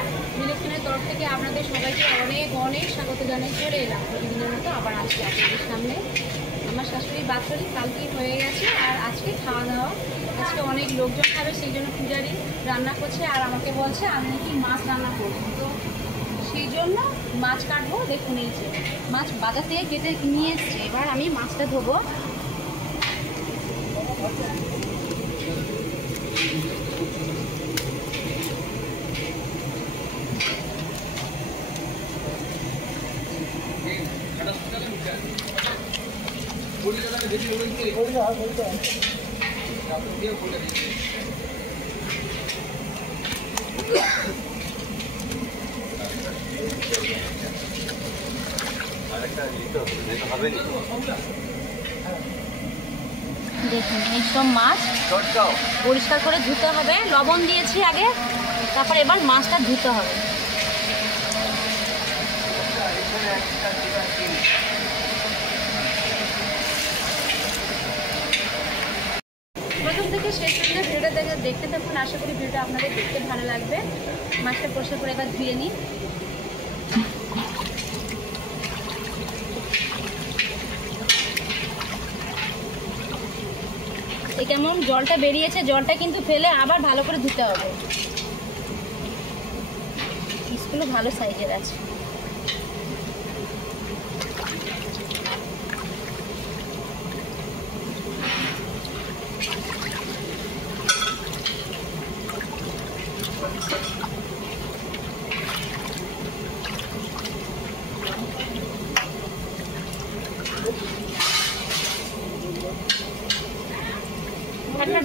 নমস্কার, মিলেকশনের তরফ থেকে আপনাদের সবাইকে অনেক অনেক স্বাগত জানাই। চলে এলাম প্রতিদিনের মতো আবার আজকে আপনাদের সামনে। আমার শাশুড়ি বাৎসরিক কালকেই হয়ে গেছে, আর আজকে খাওয়া দাওয়া, আজকে অনেক লোকজন খাবে, সেই জন্য পূজারি রান্না করছে। আর আমাকে বলছে আমি নাকি মাছ রান্না করবো, তো সেই জন্য মাছ কাটবো। দেখুন এই যে মাছ বাজার থেকে কেটে নিয়ে এসছে, এবার আমি মাছটা ধোবো। দেখুন এইসব মাছ পরিষ্কার করে ধুতে হবে, লবণ দিয়েছি আগে, তারপর এবার মাছটা ধুতে হবে। প্রথম থেকে শেষ পর্যন্ত ভিডিওটা দেখতে থাকুন, আশা করি ভিডিওটা আপনাদের দেখতে ভালো লাগবে। মাছটা পরিষ্কার করে এবার ধুয়ে নিই। এই কেমন জলটা বেরিয়েছে, জলটা কিন্তু ফেলে আবার ভালো করে ধুতে হবে। পিসগুলো ভালো সাইজের আছে।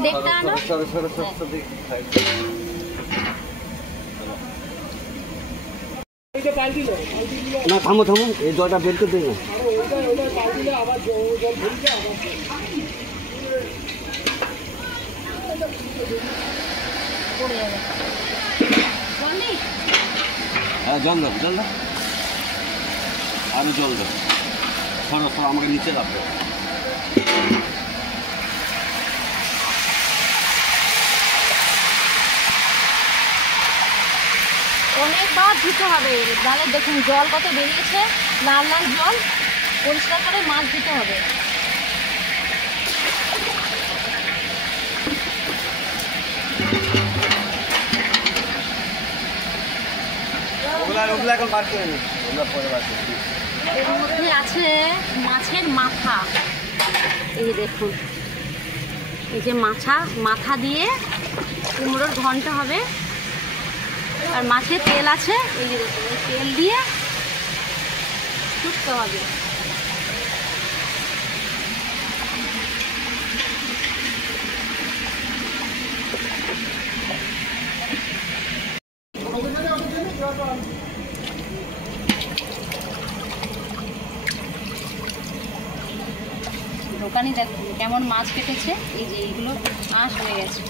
দেখতে আনো না, থামো থামো, এই জলটা বের করে দেবে। হ্যাঁ, জল দাও, জল দাও, আরো জল দাও। সরো সরো, আমাকে নিচে রাখো। অনেকবার ধুতে হবে। ডালে দেখুন জল কত বেরিয়েছে, লাল লাল জল। পরিষ্কার করে মাছ দিতে হবে। এর মধ্যে আছে মাছের মাথা। এই দেখুন, এই যে মাথা দিয়ে কুমড়োর ঘন্ট হবে। আর মাছের তেল আছে, এই যে দেখুন, এই তেল দিয়ে শুকতে হবে। দোকানে দেখুন কেমন মাছ কেটেছে, এই যে এইগুলো আঁশ হয়ে গেছে।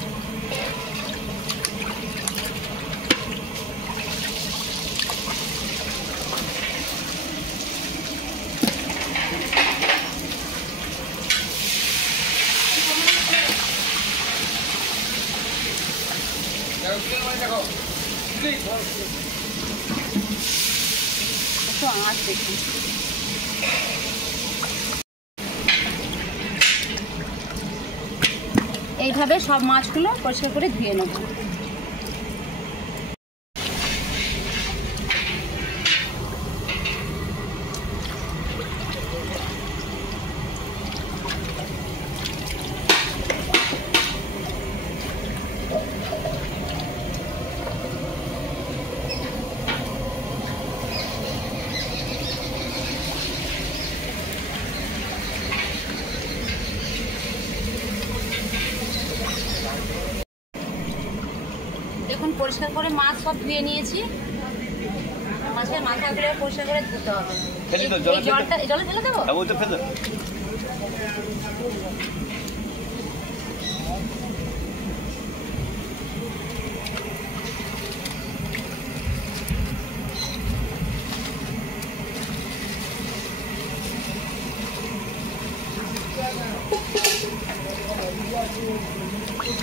আঁশ দেখুন। এইভাবে সব মাছগুলো পরিষ্কার করে ধুয়ে নেব। দেখুন পরিষ্কার করে মাছ সব ধুয়ে নিয়েছি। মাছের মাথাগুলো পরিষ্কার করে ধুতে হবে। জলটা জলে ফেলে দেবো।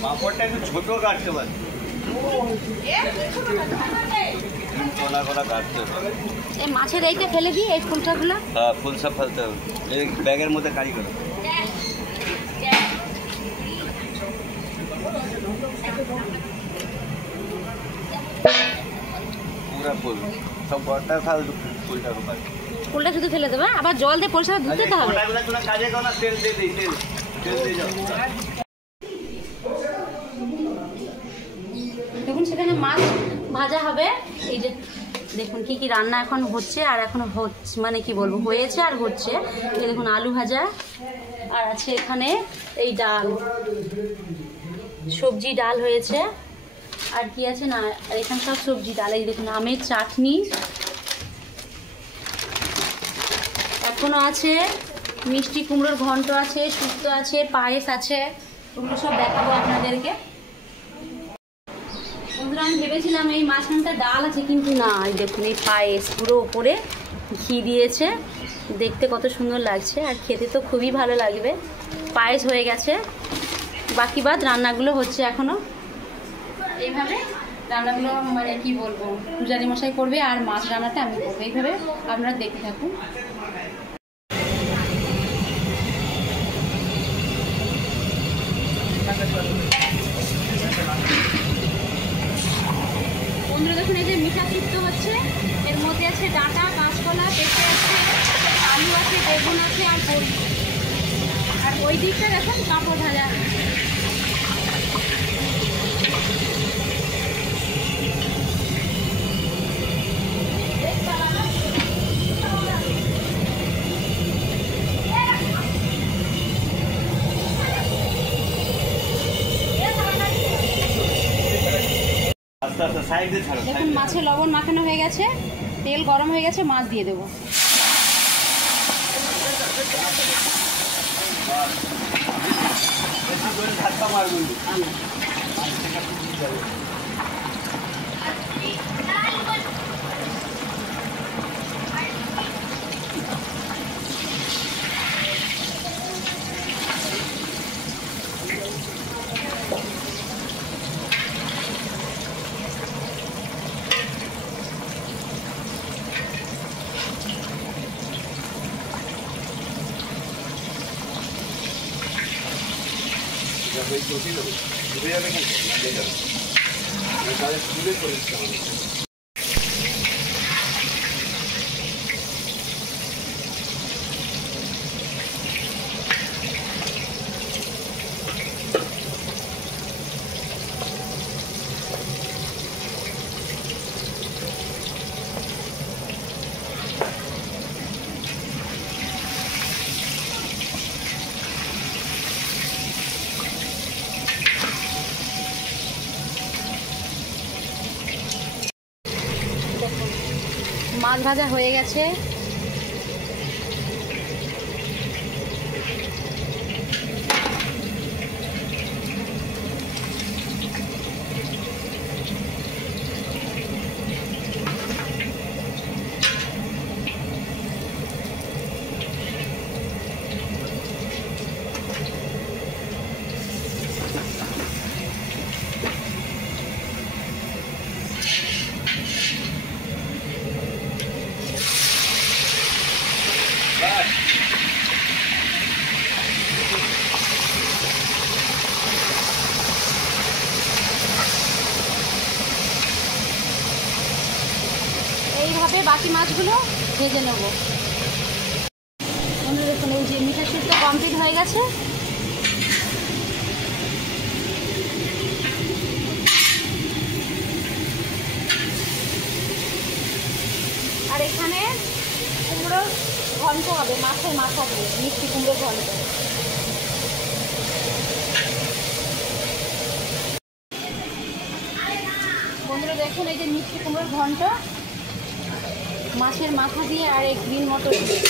পাপড়টা একটু ছোট কাটতে পারে। कोना कोना काटते हो এই মাছের এইটা ফেলে দিই এই ফুলটাগুলো। हाँ फूल सब फलते हो एक बैगेर मध्य कारी करो पूरा फूल सब बड़ा था फूलटा को काट ফুলটা শুধু ফেলে দেবা, আবার জল দিয়ে পরিষ্কার ধুতে তো হবে। कोना कोना काटे को ना तेल दे दे तेल दे जाओ। দেখুন সেখানে মাছ ভাজা হবে। এই যে দেখুন কি কি রান্না এখন হচ্ছে আর এখন হচ্ছে, মানে কি বলবো, হয়েছে আর হচ্ছে। এই দেখুন আলু ভাজা, আর আছে এখানে এই ডাল, সবজি ডাল হয়েছে। আর কি আছে না, আর এখানে সব সবজি ডাল। এই দেখুন আমের চাটনি, এখনো আছে মিষ্টি কুমড়োর ঘন্ট আছে, শুক্তো আছে, পায়েস আছে, ওগুলো সব দেখাবো আপনাদেরকে। বন্ধুরা আমি ভেবেছিলাম এই মাঝখানটা ডাল আছে, কিন্তু না, এই দেখুন এই পায়েস পুরো উপরে ঘি দিয়েছে, দেখতে কত সুন্দর লাগছে আর খেতে তো খুবই ভালো লাগবে। পায়েস হয়ে গেছে, বাকি বাদ রান্নাগুলো হচ্ছে এখনো। এইভাবে রান্নাগুলো মানে কি বলবো, পূজারি মশাই করবে আর মাছ রান্নাটা আমি করবো। এইভাবে আপনারা দেখতে থাকুন। বন্ধুরা দেখুন এই যে মিঠা শুক্তো হচ্ছে, এর মধ্যে আছে ডাঁটা, কাঁচকলা, পেঁপে আছে, আলু আছে, বেগুন আছে আর বড়ি। আর ওই দিকটা দেখুন পাঁপড় ভাজা। দেখুন মাছে লবণ মাখানো হয়ে গেছে, তেল গরম হয়ে গেছে, মাছ দিয়ে দেবো। মাছ ভাজা হয়ে গেছে। এইভাবে বাকি মাছগুলো ভেজে নেব। বন্ধুরা দেখুন এই যে মিঠা শুক্তো কমপ্লিট হয়ে গেছে। আর এখানে কুমড়োর ঘন্ট হবে, মাছের মাথা দিয়ে মিষ্টি কুমড়ো ঘন্ট। বন্ধুরা দেখুন এই যে মিষ্টি কুমড়োর ঘন্ট মাছের মাথা দিয়ে আর এই গ্রিন মটর দিয়ে।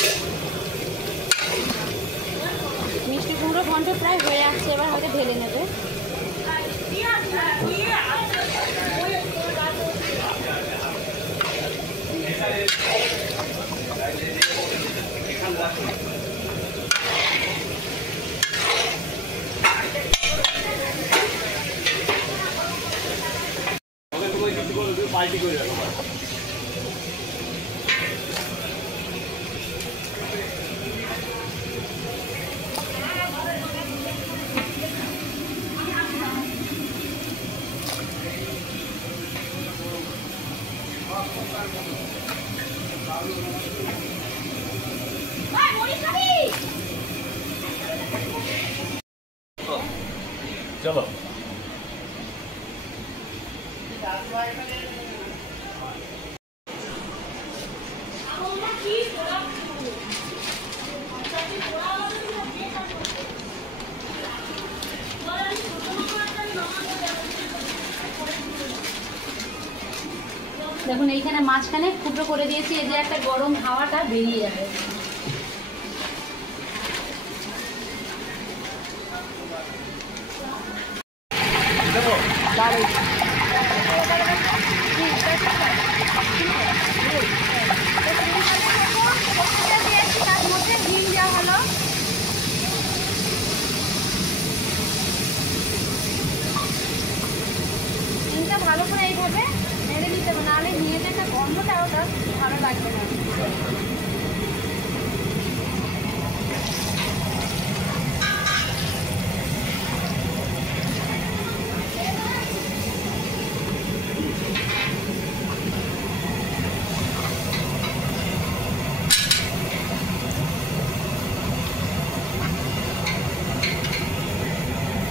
মিষ্টি কুমড়ো ঘন্ট প্রায় হয়ে আসছে, এবার হয়তো ঢেলে নেবে। পাল্টি করে রাখো। চলো দেখুন এইখানে মাঝখানে ফুটো করে দিয়েছি, এই যে একটা গরম হাওয়াটা বেরিয়ে যাবে। তার মধ্যে ডিম দেওয়া হলো। ডিমটা ভালো করে এইভাবে নেড়ে দিতে হবে, নাহলে নিয়ে যে একটা গন্ধটা ওটা ভালো লাগবে না।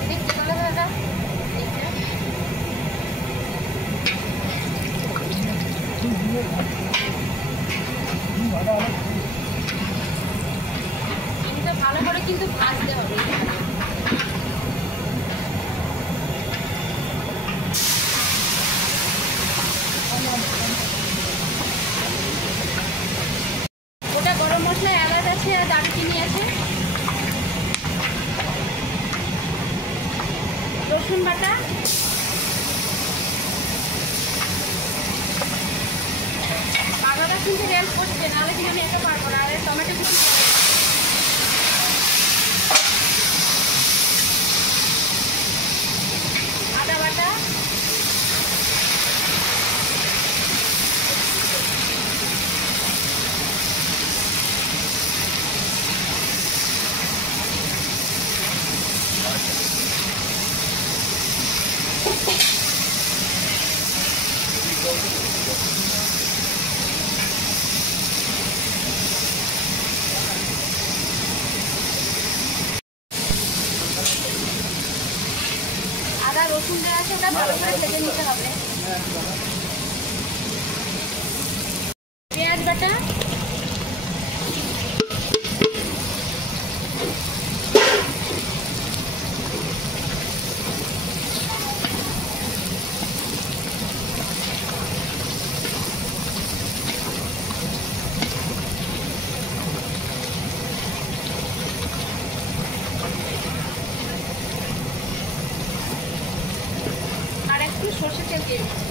দেখতে ভালো দাদা, ডিমটা ভালো করে কিন্তু ভাজতে হবে। ওটা গরম মশলা, এলাচ আছে আর দারুচিনি আছে, রসুন বাটা, বাগাটা কিন্তু রেল করছে, নাহলে কিন্তু আমি একা পারবো না। আর টমেটো কিছু আদা বাটা, আদা রসুন দেওয়া আছে, ওটা ভালো করে ভেজে নিতে হবে। পেঁয়াজ বাটা, আর একটু সর্ষের তেল দিয়ে দিচ্ছি।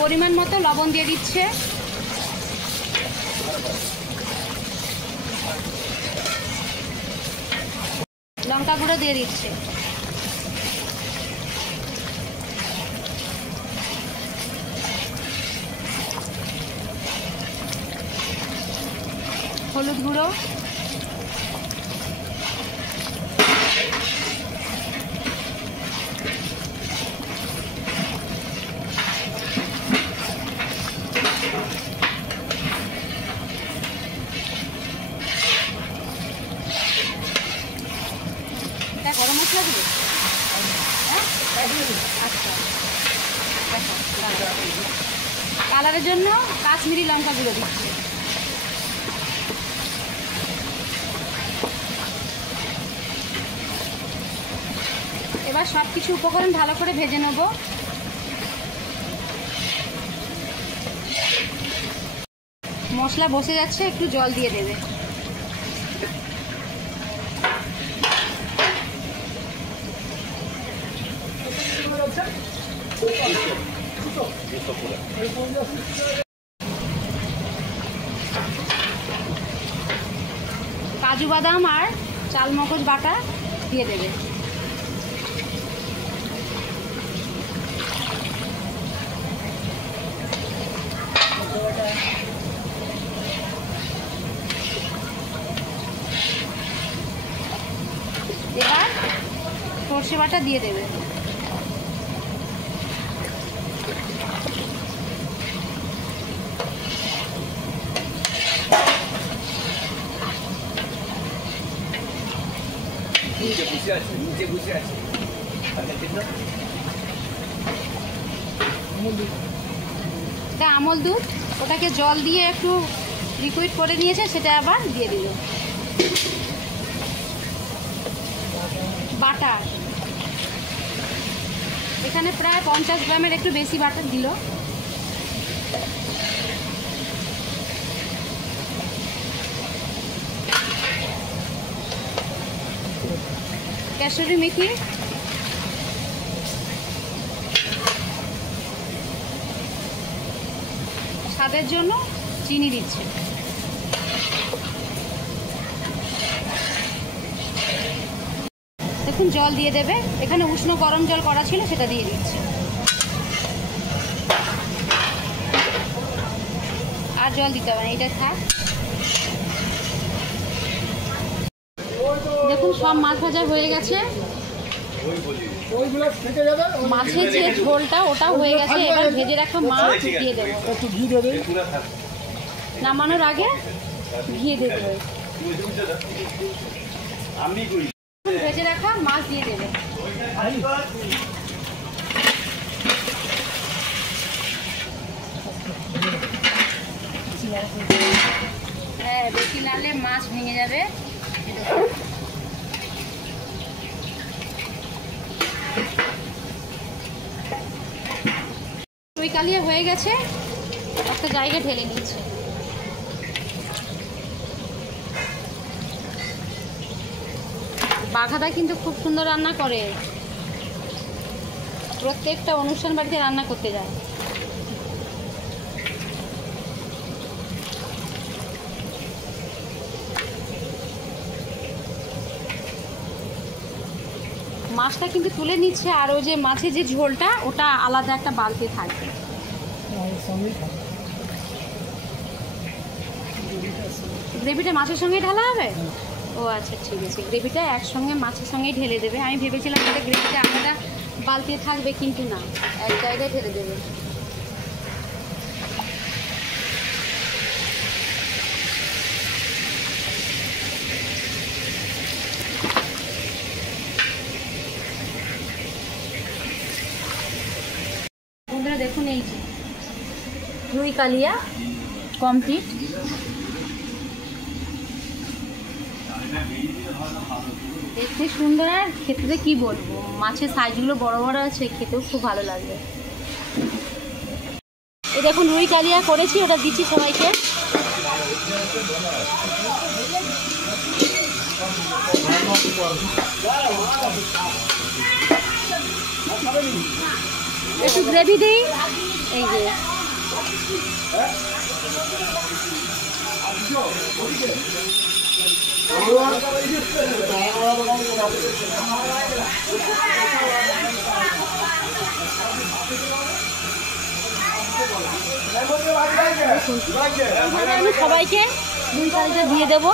পরিমাণ মতো লবণ দিয়ে দিচ্ছে, লঙ্কা গুঁড়ো দিয়ে দিচ্ছে, হলুদ গুঁড়ো, গরম মশলা দিবে। আচ্ছা, কালারের জন্য কাশ্মীরি লঙ্কা গুঁড়ো দিচ্ছি। এবার সব কিছু উপকরণ ভালো করে ভেজে নেব। মশলা বসে যাচ্ছে, একটু জল দিয়ে দেবে। কাজু বাদাম আর চালমগজ বাটা দিয়ে দেবে। সর্ষে বাটা দিয়ে দেবে। এটা আমল দুধ, ওটাকে জল দিয়ে একটু লিকুইড করে নিয়েছে, সেটা আবার দিয়ে দিল। বাটার এখানে প্রায় 50 গ্রামের একটু বেশি বাটার দিল। কাসুরি মেথি, স্বাদের জন্য চিনি দিচ্ছে। দেখুন জল দিয়ে দেবে, এখানে উষ্ণ গরম জল করা ছিল সেটা দিয়ে দিচ্ছে। আর জল দিতে হবে না, এটা থাক। দেখুন সব মাছ ভাজা হয়ে গেছে, মাছের যে ঝোলটা ওটা হয়ে গেছে। এবার ভেজে রাখা মাছ দিয়ে দেবো। একটু ঘি দেবে, নামানোর আগে ঘি দিয়ে দেবে। ভেজে রাখা মাছ দিয়ে দেবে। হ্যাঁ, বেশি নাড়লে মাছ ভেঙে যাবে। রুই কালিয়া হয়ে গেছে, একটা জায়গায় ঢেলে নিচ্ছে। বাঘাদা কিন্তু খুব সুন্দর রান্না করে, প্রত্যেকটা অনুষ্ঠান বাড়িতে রান্না করতে যায়। মাছটা কিন্তু তুলে নিচ্ছে, আর ওই যে মাছের যে ঝোলটা ওটা আলাদা একটা বালতি থাকবে। গ্রেভিটা মাছের সঙ্গে ঢালা হবে? ও আচ্ছা, ঠিক আছে, গ্রেভিটা একসঙ্গে মাছের সঙ্গেই ঢেলে দেবে। আমি ভেবেছিলাম যে গ্রেভিটা আলাদা বালতি থাকবে, কিন্তু না, এক জায়গায় ঢেলে দেবে। বন্ধুরা দেখুন, এই যে রুই কালিয়া কমপ্লিট। দেখতে সুন্দর, আর খেতে কি বলবো, মাছের সাইজগুলো বড় বড় আছে, খেতেও খুব ভালো লাগবে। এই দেখুন রুই কালিয়া করেছি, ওটা দিচ্ছি সবাইকে। একটু গ্রেভি দিই, এই যে আমি সবাইকে দুই কালিটা দিয়ে দেবো।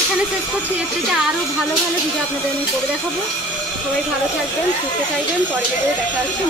এখানে শেষ করছি, এর থেকে আরও ভালো ভালো ভিডিও আপনাদের আমি করে দেখাবো। সবাই ভালো থাকবেন, সুস্থ থাকবেন, পরে দেখা হচ্ছে।